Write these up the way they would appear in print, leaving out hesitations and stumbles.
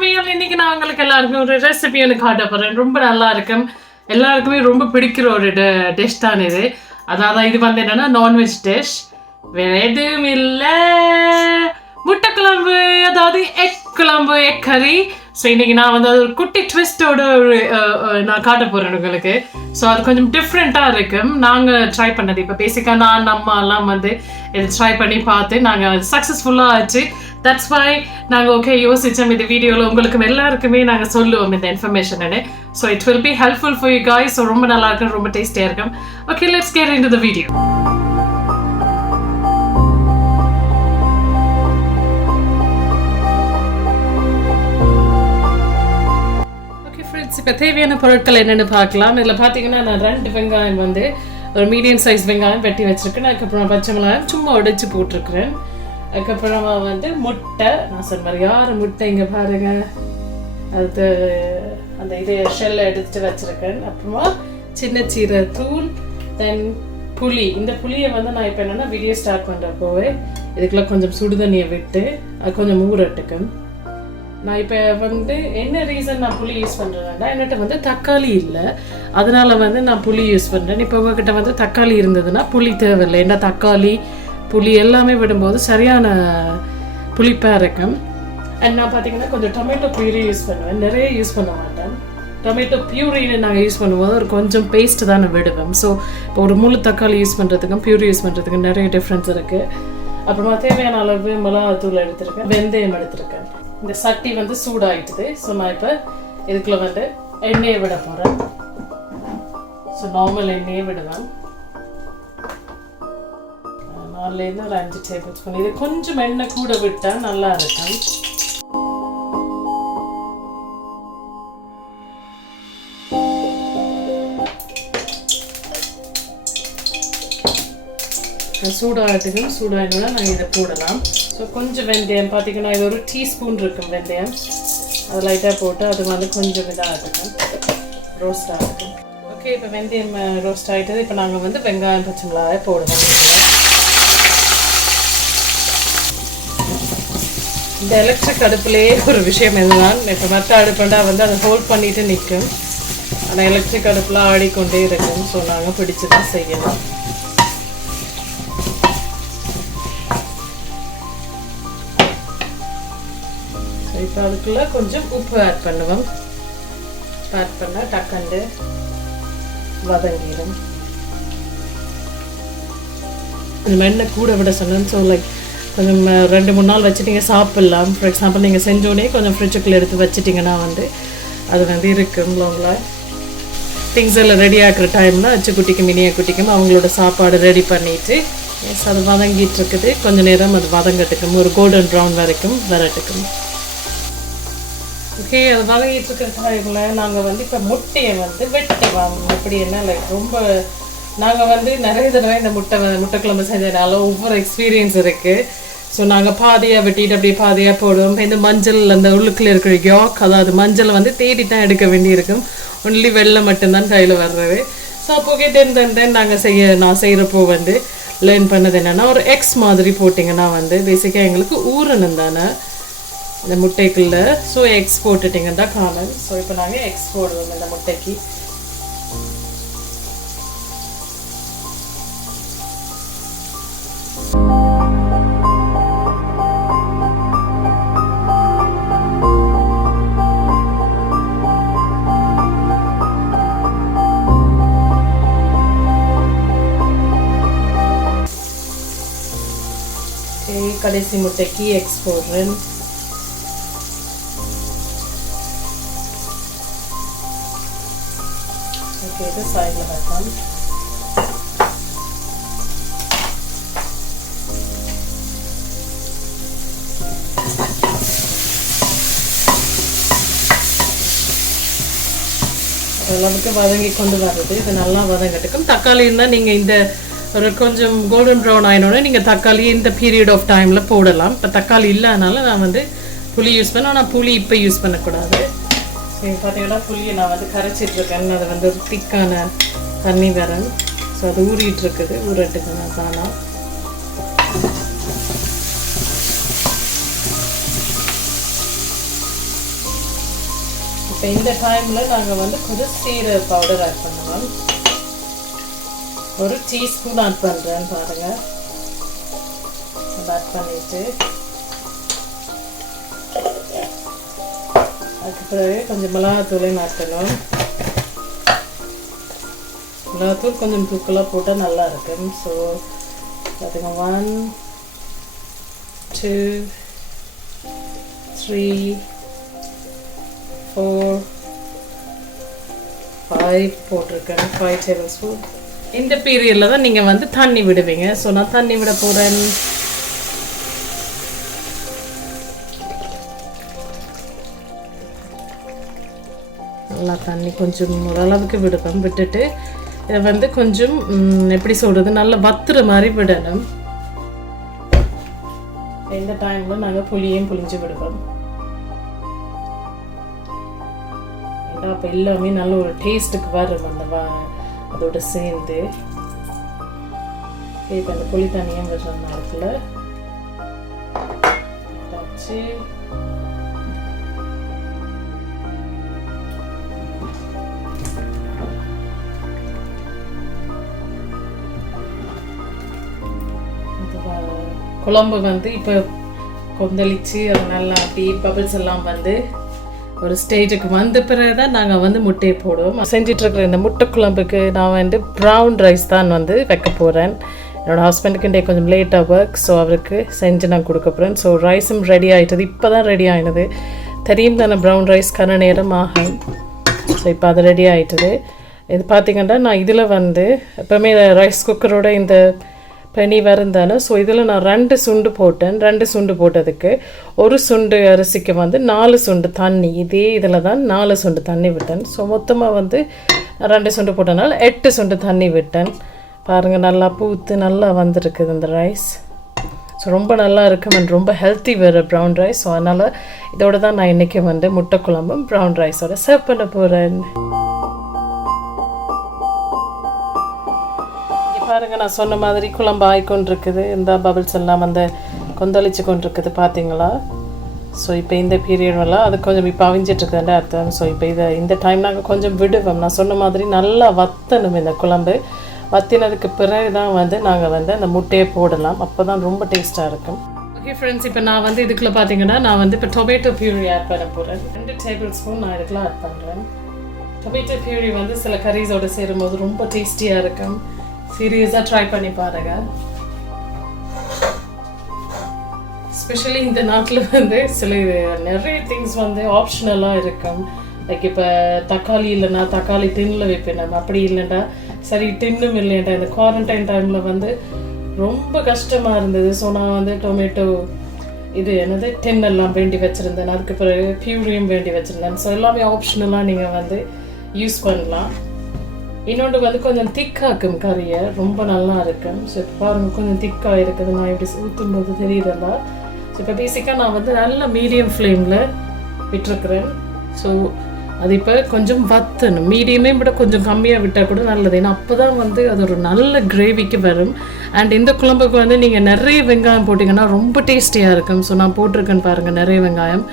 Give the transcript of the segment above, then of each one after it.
சமையல் இன்னைக்கு நான் உங்களுக்கு எல்லாருக்கும் ஒரு ரெசிபி ஒன்று காட்ட போகிறேன். ரொம்ப நல்லா இருக்கும், எல்லாருக்குமே ரொம்ப பிடிக்கிற ஒரு டிஷ் தான் இது. அதாவது இது வந்து என்னன்னா நான்வெஜ் டிஷ், வேற எதுவும் இல்லை, முட்டை குழம்பு, அதாவது எக் குழம்பு, எக் கறி. ஸோ இன்னைக்கு நான் வந்து அது ஒரு குட்டி ட்விஸ்டோட ஒரு நான் காட்ட போகிறேன் உங்களுக்கு. ஸோ அது கொஞ்சம் டிஃப்ரெண்ட்டாக இருக்கும். நாங்கள் ட்ரை பண்ணது இப்போ பேசிக்காக நான் அம்மா எல்லாம் வந்து இதை ட்ரை பண்ணி பார்த்து நாங்கள் சக்ஸஸ்ஃபுல்லாக ஆச்சு. தட்ஸ் வை நாங்கள் ஓகே யோசித்தோம் இந்த வீடியோவில் உங்களுக்கு எல்லாருக்குமே நாங்கள் சொல்லுவோம் இந்த information. So it will be helpful for you guys. So ரொம்ப நல்லா இருக்கும், ரொம்ப டேஸ்டியாக இருக்கும். Okay, let's get into the video. இப்போ தேவையான பொருட்கள் என்னென்னு பார்க்கலாம். இதில் பார்த்தீங்கன்னா நான் 2 வெங்காயம் வந்து ஒரு மீடியம் சைஸ் வெங்காயம் வெட்டி வச்சுருக்கேன். அதுக்கப்புறம் பச்சை மிளகாயம் சும்மா உடைச்சி போட்டிருக்கிறேன். அதுக்கப்புறமா வந்து முட்டை, நான் சொன்ன மாதிரி 6 முட்டை இங்கே பாருங்கள், அது அந்த இதை ஷெல்லை எடுத்துகிட்டு வச்சுருக்கேன். அப்புறமா சின்ன சீரகத்தூள், தென் புளி. இந்த புளியை வந்து நான் இப்போ என்னென்னா வீடியோ ஸ்டார்ட் பண்ணுறப்போவே இதுக்குள்ளே கொஞ்சம் சுடுதண்ணியை விட்டு அது கொஞ்சம் ஊறட்டுக்கும். நான் இப்போ வந்து என்ன ரீசன் நான் புளி யூஸ் பண்ணுறேன்னா, என்கிட்ட வந்து தக்காளி இல்லை, அதனால் வந்து நான் புளி யூஸ் பண்ணுறேன். இப்போ உங்ககிட்ட வந்து தக்காளி இருந்ததுன்னா புளி தேவையில்லை. ஏன்னா தக்காளி புளி எல்லாமே விடும்போது சரியான புளிப்பாக இருக்கும். அண்ட் நான் பார்த்தீங்கன்னா கொஞ்சம் டொமேட்டோ பியூரி யூஸ் பண்ணுவேன், நிறைய யூஸ் பண்ண மாட்டேன். டொமேட்டோ பியூரின்னு நாங்கள் யூஸ் பண்ணும்போது ஒரு கொஞ்சம் பேஸ்ட் தான் விடுவேன். ஸோ இப்போ ஒரு முழு தக்காளி யூஸ் பண்ணுறதுக்கும் பியூரி யூஸ் பண்ணுறதுக்கும் நிறைய டிஃப்ரென்ஸ் இருக்குது. அப்புறமா தேவையான அளவு மிளகாத்தூள் எடுத்துருக்கேன், வெந்தயம் எடுத்துருக்கேன். இந்த சட்டி வந்து சூடாயிட்டுது. ஸோ நான் இப்போ இதுக்குள்ளே வந்து எண்ணெயை விட போகிறேன். ஸோ நார்மல் எண்ணெயை விடுவேன். 4லேருந்து ஒரு 5 டேபிள் ஸ்பூன். இது கொஞ்சம் எண்ணெய் கூட விட்டால் நல்லா இருக்கும். சூடாகட்டுக்கும், சூடாகினோட நான் இதை போடலாம். ஸோ கொஞ்சம் வெந்தயம் பார்த்தீங்கன்னா இது ஒரு டீஸ்பூன் இருக்கும் வெந்தயம், அது லைட்டாக போட்டு அது வந்து கொஞ்சம் இதாகட்டுக்கும், ரோஸ்ட் ஆகட்டும். ஓகே, இப்போ வெந்தயம் ரோஸ்ட் ஆகிட்டது. இப்போ நாங்கள் வந்து வெங்காயம் பச்சை மிளகாய் போடுவோம். இந்த எலக்ட்ரிக் அடுப்புலேயே ஒரு விஷயம் இதுதான், இப்போ மற்ற அடுப்புண்டா வந்து அதை ஹோல்ட் பண்ணிட்டு நிற்கும், ஆனால் எலக்ட்ரிக் அடுப்பில் ஆடிக்கொண்டே இருக்கும். ஸோ நாங்கள் பிடிச்சி தான் செய்யலாம். இப்போ அதுக்குள்ளே கொஞ்சம் உப்பு ஆட் பண்ணுவோம். ஆட் பண்ணால் டக்கண்டு வதங்கிடும். இந்த எண்ணெய் கூட விட சொன்னேன். ஸோ லைக் கொஞ்சம் 2-3 நாள் வச்சுட்டிங்க சாப்பிட்லாம். ஃபார் எக்ஸாம்பிள் நீங்கள் செஞ்சோடனே கொஞ்சம் ஃப்ரிட்ஜுக்குள்ளே எடுத்து வச்சுட்டிங்கன்னா வந்து அது வந்து இருக்கும் லாங்கில். திங்ஸ் எல்லாம் ரெடி ஆகிற டைமில் அச்சு குட்டிக்கும் மினிய குட்டிக்கும் அவங்களோட சாப்பாடு ரெடி பண்ணிவிட்டு எஸ் அது வதங்கிட்டு இருக்குது. கொஞ்சம் நேரம் அது வதங்கட்டுக்கும், ஒரு கோல்டன் ப்ரௌன் வரைக்கும் வரட்டுக்கும். ஓகே, அது வதங்கிட்டு இருக்கிற டைமில் நாங்கள் வந்து இப்போ முட்டையை வந்து வெட்டுவோம். எப்படி என்ன லைக் ரொம்ப நாங்கள் வந்து நிறைய தடவை இந்த முட்டை குழம்பு செஞ்சதுனால ஒவ்வொரு எக்ஸ்பீரியன்ஸ் இருக்குது. ஸோ நாங்கள் பாதியாக வெட்டிட்டு அப்படியே பாதியாக போடுவோம். இந்த மஞ்சள் அந்த உள்ளுக்குள்ளே இருக்கிற யாக், அதாவது மஞ்சள் வந்து தேடி தான் எடுக்க வேண்டியிருக்கும், ஒன்லி வெள்ளை மட்டும்தான் கையில் வர்றது. ஸோ அப்போக்கே தென் நான் செய்கிறப்போ வந்து லேர்ன் பண்ணது என்னென்னா, ஒரு எக்ஸ் மாதிரி போட்டிங்கன்னா வந்து பேசிக்காக எங்களுக்கு ஊறணும் தானே இந்த முட்டைக்குள்ள. ஸோ எக்ஸ் போட்டுட்டிங்க தான் காமன். ஸோ இப்போ நாங்கள் எக்ஸ் போடுவோம் இந்த முட்டைக்கு. கடைசி முட்டைக்கு எக்ஸ் போடுறேன். ஓகே, இது சைடில் வைக்கலாம். ஓரளவுக்கு வதங்கி கொண்டு வர்றது. இது நல்லா வதங்கட்டுக்கும். தக்காளி இருந்தால் நீங்கள் இந்த ஒரு கொஞ்சம் கோல்டன் ப்ரௌன் ஆயினோட நீங்கள் தக்காளி இந்த பீரியட் ஆஃப் டைமில் போடலாம். இப்போ தக்காளி இல்லாதனால நான் வந்து புளி யூஸ் பண்ணேன். ஆனால் புளி இப்போ யூஸ் பண்ணக்கூடாது. ஸோ பார்த்தீங்கன்னா புளியை நான் வந்து கரைச்சிட்ருக்கேன். அது வந்து ஒரு திக்கான தண்ணி வரேன். ஸோ அது ஊறிட்டுருக்குது, ஊறட்டுக்கு நான் தானா. இப்போ இந்த டைமில் நாங்கள் வந்து கொஞ்சம் சீரக பவுடர் ஆட் பண்ணுவோம். 1 டீஸ்பூன் ஆட் பண்ணுறேன் பாருங்கள். ஆட் பண்ணிவிட்டு அதுக்கு பிறகு கொஞ்சம் மிளகாத்தூளையும் ஆட்டணும். மிளகாத்தூள் கொஞ்சம் தூக்கலாக போட்டால் நல்லா இருக்கும். ஸோ பார்த்துங்க 1 2 3 4 5 போட்டிருக்கேன். 5 டேபிள் ஸ்பூன். இந்த பீரியடில் தான் நீங்கள் வந்து தண்ணி விடுவீங்க. ஸோ நான் தண்ணி விட போகிறேன். நல்லா தண்ணி கொஞ்சம் ஓரளவுக்கு விடுவேன். விட்டுட்டு இதை வந்து கொஞ்சம் எப்படி சொல்கிறது, நல்லா வத்துற மாதிரி விடணும். இந்த டைமில் நாங்கள் புளியையும் புளிஞ்சு விடுவோம். ஏன்னா அப்போ எல்லாமே நல்ல ஒரு டேஸ்ட்டுக்கு வரும் அந்த அதோட சேர்ந்து. இப்போ அந்த புளி தண்ணியும் விடுறோம் நேரத்தில் வச்சு குழம்பு வந்து இப்போ கொந்தளிச்சு அது நல்லா அப்படி பபிள்ஸ் எல்லாம் வந்து ஒரு ஸ்டேஜுக்கு வந்த பிறகு தான் நாங்கள் வந்து முட்டையை போடுவோம். செஞ்சிட்ருக்கிற இந்த முட்டை குழம்புக்கு நான் வந்து ப்ரௌன் ரைஸ் தான் வந்து வைக்க போகிறேன். என்னோடய ஹஸ்பண்டுக்கு கொஞ்சம் லேட்டாக ஒர்க், ஸோ அவருக்கு செஞ்சு நான் கொடுக்க போகிறேன். ஸோ ரைஸும் ரெடி ஆகிட்டது, இப்போ தான் ரெடி ஆகினது. தெரியும் தானே ப்ரௌன் ரைஸ் கன நேரம் ஆகும். ஸோ இப்போ அது ரெடி ஆகிட்டது. இது பார்த்திங்கன்னா நான் இதில் வந்து எப்போவுமே ரைஸ் குக்கரோட இந்த பனி வருந்தானே. ஸோ இதில் நான் 2 சுண்டு போட்டேன். 2 சுண்டு போட்டதுக்கு 1 சுண்டு அரிசிக்கு வந்து 4 சுண்டு தண்ணி, இதே இதில் தான் 4 சுண்டு தண்ணி விட்டேன். ஸோ மொத்தமாக வந்து 2 சுண்டு போட்டனால 8 சுண்டு தண்ணி விட்டேன். பாருங்கள் நல்லா பூத்து நல்லா வந்திருக்குது இந்த ரைஸ். ஸோ ரொம்ப நல்லா இருக்கும் அண்ட் ரொம்ப ஹெல்த்தி வேறு ப்ரௌன் ரைஸ். ஸோ அதனால் இதோடு தான் நான் இன்றைக்கி வந்து முட்டை குழம்பும் ப்ரௌன் ரைஸோட சர்வ் பண்ண போகிறேன். பாருங்க, நான் சொன்ன மாதிரி குழம்பு ஆகிக்கொண்டிருக்குது. இந்த பபிள்ஸ் எல்லாம் வந்து கொந்தளிச்சு கொண்டிருக்குது பார்த்தீங்களா. ஸோ இப்போ இந்த பீரியட்லாம் அது கொஞ்சம் இப்போ அவிஞ்சிட்ருக்குதுன்ற அர்த்தம். ஸோ இப்போ இந்த டைம் நாங்கள் கொஞ்சம் விடுவோம். நான் சொன்ன மாதிரி நல்லா வத்தணும் இந்த குழம்பு. வத்தினதுக்கு பிறகு தான் வந்து நாங்கள் வந்து அந்த முட்டையை போடலாம். அப்போ தான் ரொம்ப டேஸ்ட்டாக இருக்கும். ஓகே ஃப்ரெண்ட்ஸ், இப்போ நான் வந்து இதுக்குள்ளே பார்த்தீங்கன்னா நான் வந்து இப்போ டொமேட்டோ பியூரி ஆட் பண்ண போகிறேன். 2 டேபிள் ஸ்பூன் நான் இதுக்குள்ள ஆட் பண்ணுறேன். டொமேட்டோ பியூரி வந்து சில கரீஸோடு சேரும்போது ரொம்ப டேஸ்டியாக இருக்கும். சீரியஸாக ட்ரை பண்ணி பாருங்க. ஸ்பெஷலி இந்த நாட்டில் வந்து சில நிறைய திங்ஸ் வந்து ஆப்ஷனலாக இருக்கும். லைக் இப்போ தக்காளி இல்லைன்னா தக்காளி டின்னில் வைப்பேன் நம்ம, அப்படி இல்லைன்னா சரி டின்னும் இல்லைன்டா. இந்த குவாரண்டைன் டைமில் வந்து ரொம்ப கஷ்டமாக இருந்தது. ஸோ நான் வந்து டொமேட்டோ இது என்னது டின் எல்லாம் வேண்டி வச்சுருந்தேன். அதுக்கு பிறகு பியூரியும் வேண்டி வச்சுருந்தேன். ஸோ எல்லாமே ஆப்ஷனலாக நீங்கள் வந்து யூஸ் பண்ணலாம். இன்னொன்று வந்து கொஞ்சம் திக்காக்கும் கறியை, ரொம்ப நல்லா இருக்கும். ஸோ இப்போ பாருங்கள் கொஞ்சம் திக்காக இருக்குது. நான் இப்படி ஊற்றும் போது தெரியுதல்ல. ஸோ இப்போ பேசிக்காக நான் வந்து நல்ல மீடியம் ஃப்ளேமில் விட்டுருக்குறேன். ஸோ அது இப்போ கொஞ்சம் வத்தணும். மீடியமே விட கொஞ்சம் கம்மியாக விட்டால் கூட நல்லது. ஏன்னா அப்போ தான் வந்து அது ஒரு நல்ல கிரேவிக்கு வரும். அண்ட் இந்த குழம்புக்கு வந்து நீங்கள் நிறைய வெங்காயம் போட்டிங்கன்னா ரொம்ப டேஸ்டியாக இருக்கும். ஸோ நான் போட்டிருக்கேன் பாருங்கள் நிறைய வெங்காயம்.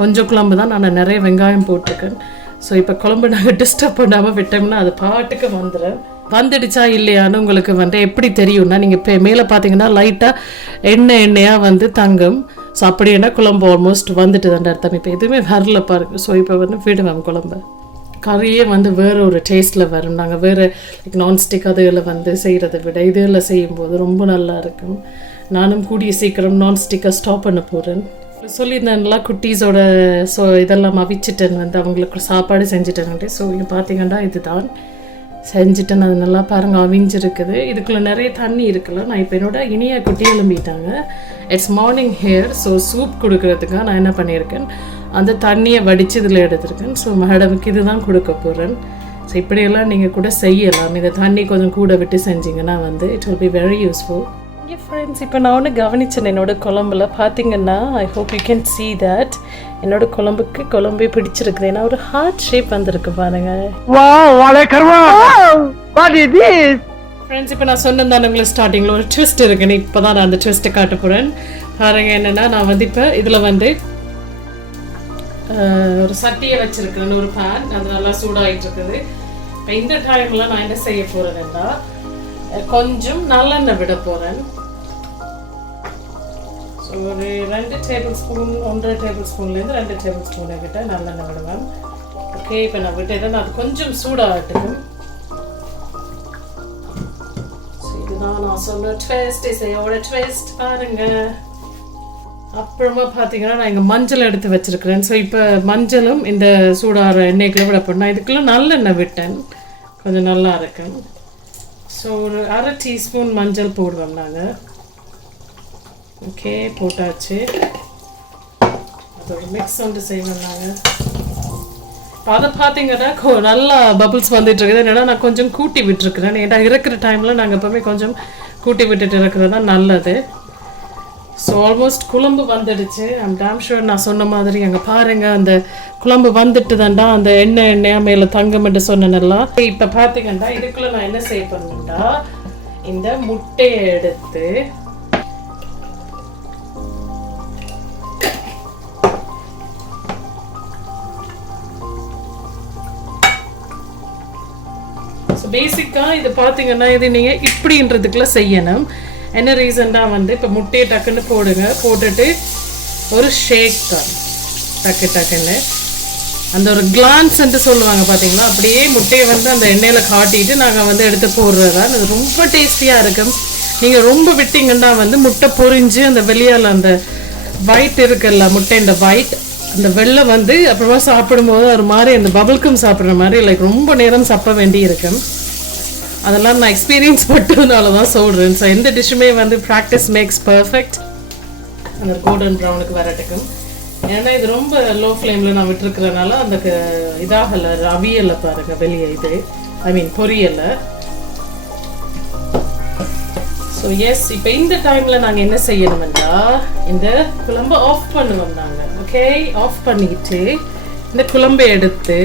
கொஞ்சம் குழம்பு தான் நான் நிறைய வெங்காயம் போட்டிருக்கேன். ஸோ இப்போ குழம்பு நாங்கள் டிஸ்டர்ப் பண்ணாமல் விட்டோம்னா அது பாட்டுக்கு வந்துடுச்சா இல்லையான்னு உங்களுக்கு வந்து எப்படி தெரியும்னா, நீங்கள் இப்போ மேலே பார்த்தீங்கன்னா லைட்டாக எண்ணெயாக வந்து தங்கும். ஸோ அப்படின்னா குழம்பு ஆல்மோஸ்ட் வந்துட்டு தான் அர்த்தம். இப்போ எதுவுமே வரல பாருங்க. ஸோ இப்போ வந்து விடுவேன் குழம்பு. கறியே வந்து வேறு ஒரு டேஸ்ட்டில் வரும். நாங்கள் வேறு நான்ஸ்டிக் அதில் வந்து செய்கிறத விட இதில் செய்யும்போது ரொம்ப நல்லா இருக்கும். நானும் கூடிய சீக்கிரம் நான்ஸ்டிக்கை ஸ்டாப் பண்ண போகிறேன். சொல்லியிருந்தேன்ல குட்டீஸோட. ஸோ இதெல்லாம் அவிச்சிட்டேன் வந்து அவங்களுக்கு சாப்பாடு செஞ்சுட்டேன்ட்டு. ஸோ இங்கே பார்த்தீங்கன்னா இதுதான் செஞ்சுட்டேன். அது நல்லா பாருங்கள் அவிஞ்சிருக்குது. இதுக்குள்ளே நிறைய தண்ணி இருக்குல்ல. நான் இப்போ என்னோட இனியா குட்டி எழும்பிட்டாங்க. It's morning here. So soup கொடுக்குறதுக்காக நான் என்ன பண்ணியிருக்கேன், அந்த தண்ணியை வடித்து இதில் எடுத்திருக்கேன். ஸோ மேடமுக்கு இது தான் கொடுக்க போகிறேன். ஸோ இப்படியெல்லாம் நீங்கள் கூட செய்யலாம். இந்த தண்ணி கொஞ்சம் கூட விட்டு செஞ்சிங்கன்னா வந்து it will be very useful. Friends, இப்போ நான் ஒன்று கவனிச்சேன் என்னோட குழம்புல பார்த்தீங்கன்னா, ஐ hope you can see that என்னோட குழம்பே பிடிச்சிருக்குது. ஏன்னா ஒரு ஹார்ட் ஷேப் வந்திருக்கு பாருங்க. ஃப்ரெண்ட்ஸ், இப்போ நான் சொன்னேன் உங்களுக்கு ஸ்டார்டிங்கில் ஒரு ட்விஸ்ட் இருக்குன்னு. இப்போ தான் நான் அந்த ட்விஸ்ட்டை காட்ட போகிறேன் பாருங்க. என்னென்னா நான் வந்து இப்போ இதில் வந்து ஒரு சட்டியை வச்சிருக்கிறேன், ஒரு பேன், அது நல்லா சூடாகிட்டு இருக்குது. இப்போ இந்த டைமில் நான் என்ன செய்ய போகிறேன்னா கொஞ்சம் நல்லெண்ணெய் விட போகிறேன். ஸோ ஒரு 2 டேபிள் ஸ்பூன், 1.5 டேபிள் ஸ்பூன்லேருந்து 2 டேபிள் ஸ்பூனை கிட்ட நல்லெண்ணெய் விடுவேன். ஓகே, இப்போ நான் விட்டுட்டேன், அது கொஞ்சம் சூடாகட்டும். ஸோ இதுதான் நான் சொன்ன ட்விஸ்ட், இசையோட ட்விஸ்ட் பாருங்க. அப்புறமா பார்த்தீங்கன்னா நான் இங்கே மஞ்சள் எடுத்து வச்சிருக்கிறேன். ஸோ இப்போ மஞ்சளும் இந்த சூடாகிற எண்ணெய்க்குள்ள விட போடணும். இதுக்குள்ள நல்லெண்ணெய் விட்டேன், கொஞ்சம் நல்லா இருக்கு. ஸோ ஒரு 1/2 டீஸ்பூன் மஞ்சள் போடுவோம் நாங்கள். ஓகே, போட்டாச்சு. அது ஒரு மிக்ஸ் வந்து செய்வோம் நாங்கள். அதை பார்த்தீங்கன்னா நல்லா பபுள்ஸ் வந்துட்டு இருக்குது. என்னன்னா நான் கொஞ்சம் கூட்டி விட்டுருக்குறேன். ஏன்னா இருக்கிற டைமில் நாங்கள் எப்போவுமே கொஞ்சம் கூட்டி விட்டுட்டு இருக்கிறது தான் நல்லது. ஸோ ஆல்மோஸ்ட் குழம்பு வந்துடுச்சு. ஐம் டேம் ஷூர் நான் சொன்ன மாதிரி அங்கே பாருங்கள், அந்த குழம்பு வந்துட்டு தான்டா அந்த எண்ணெயாக மேலே தங்கம்ட்டு சொன்னேன்னெல்லாம். இப்போ பார்த்தீங்கன்னா இதுக்குள்ளே நான் என்ன செய்ய பண்ணேன்டா, இந்த முட்டையை எடுத்து ஸோ பேசிக்காக இது பார்த்தீங்கன்னா இது நீங்கள் இப்படின்றதுக்குள்ளே செய்யணும். என்ன ரீசன்னா வந்து இப்போ முட்டையை டக்குன்னு போடுங்க, போட்டுட்டு ஒரு ஷேக் தான் டக்குன்னு அந்த ஒரு கிளான்ஸ்ன்ட்டு சொல்லுவாங்க பார்த்தீங்களா, அப்படியே முட்டையை வந்து அந்த எண்ணெயில் காட்டிட்டு நாங்கள் வந்து எடுத்து போடுறது தான். அது ரொம்ப டேஸ்டியாக இருக்கும். நீங்கள் ரொம்ப விட்டிங்கன்னா வந்து முட்டை பொரிஞ்சு அந்த வெளியால் அந்த ஒயிட் இருக்குல்ல, முட்டைன்ற ஒயிட், அந்த வெள்ளை வந்து அப்புறமா சாப்பிடும்போது ஒரு மாதிரி அந்த பபுள்கம் சாப்பிட்ற மாதிரி லைக் ரொம்ப நேரம் சாப்பிட வேண்டி இருக்கும். அதெல்லாம் நான் எக்ஸ்பீரியன்ஸ் பட்டதுனால தான் சொல்கிறேன். ஸோ எந்த டிஷ்ஷுமே வந்து ப்ராக்டிஸ் மேக்ஸ் பர்ஃபெக்ட். அந்த கோல்டன் ப்ரௌனுக்கு வரட்டுக்கும். ஏன்னா இது ரொம்ப லோ ஃப்ளேமில் நான் விட்டுருக்கிறதுனால அந்த இதாகலை, அவியலை பாருங்கள் வெளியே, இது ஐ மீன் பொரியலை. ஸோ எஸ், இப்போ இந்த டைமில் நாங்கள் என்ன செய்யணும்னா இந்த குழம்பை ஆஃப் பண்ணுவோம் நாங்கள். ஓகே, ஆஃப் பண்ணிக்கிட்டு இந்த குழம்பை எடுத்து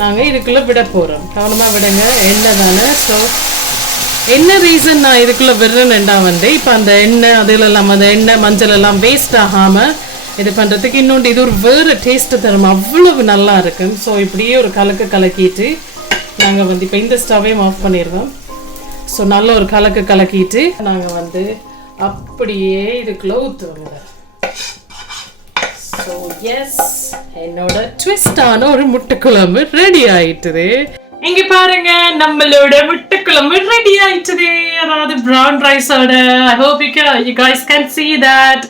நாங்கள் இதுக்குள்ளே விட போகிறோம். கவனமாக விடுங்க, எண்ணெய் தானே. ஸோ என்ன ரீசன் நான் இதுக்குள்ளே விடுறேன்னா வந்து இப்போ அந்த எண்ணெய் அதில் எல்லாம் அந்த எண்ணெய் மஞ்சள் எல்லாம் வேஸ்ட் ஆகாமல் இது பண்ணுறதுக்கு இன்னொன்று இது ஒரு வேறு டேஸ்ட்டு தரும், அவ்வளவு நல்லா இருக்கும். ஸோ இப்படியே ஒரு கலக்கிட்டு நாங்கள் வந்து இப்போ இந்த ஸ்டவ்வையும் ஆஃப் பண்ணிடுவோம். ஸோ நல்ல ஒரு கலக்கிட்டு நாங்கள் வந்து அப்படியே இதுக்குள்ளே ஊற்றுவோங்க. ஸோ எஸ், என்னோட ட்விஸ்டான ஒரு முட்டை குழம்பு ரெடி ஆயிட்டுது. இங்க பாருங்க, நம்மளோட முட்டை குழம்பு ரெடி ஆயிட்டுது. அதாவது ப்ரௌன் ரைஸோட. I hope you guys can see that.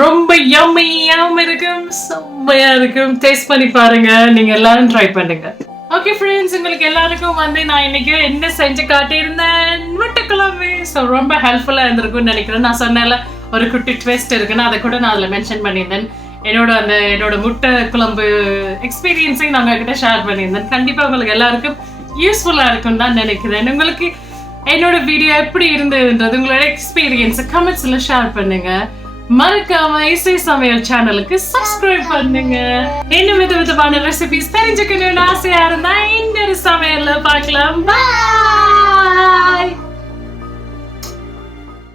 ரொம்ப யம்மியாவும் இருக்கும், செம்மையா இருக்கும். டேஸ்ட் பண்ணி பாருங்க, நீங்க எல்லாரும் ட்ரை பண்ணுங்க. ஓகே ஃப்ரெண்ட்ஸ், உங்களுக்கு எல்லாருக்கும் வந்து நான் இன்னைக்கு என்ன செஞ்சு காட்டியிருந்தேன், முட்டை குழம்பு. ஸோ ரொம்ப ஹெல்ப்ஃபுல்லாக இருந்திருக்கும்னு நினைக்கிறேன். நான் சொன்னேன்ல ஒரு குட்டி ட்விஸ்ட் இருக்குன்னு, அதை கூட நான் அதில் மென்ஷன் பண்ணியிருந்தேன். என்னோட முட்டை குழம்பு எக்ஸ்பீரியன்ஸையும் நான் உங்ககிட்ட ஷேர் பண்ணியிருந்தேன். கண்டிப்பாக உங்களுக்கு எல்லாருக்கும் யூஸ்ஃபுல்லாக இருக்கும்னு தான் நினைக்கிறேன். உங்களுக்கு என்னோட வீடியோ எப்படி இருந்ததுன்றது உங்களோட எக்ஸ்பீரியன்ஸை கமெண்ட்ஸில் ஷேர் பண்ணுங்க. மறக்காம இசை சமையல் சேனலுக்கு சப்ஸ்கிரைப் பண்ணுங்க. இன்னும் விதவிதமான ரெசிபிஸ் தெரிஞ்சுக்கணும்னு ஆசையா இருந்தா இன்னொரு சமையல்ல பார்க்கலாம். பாய்.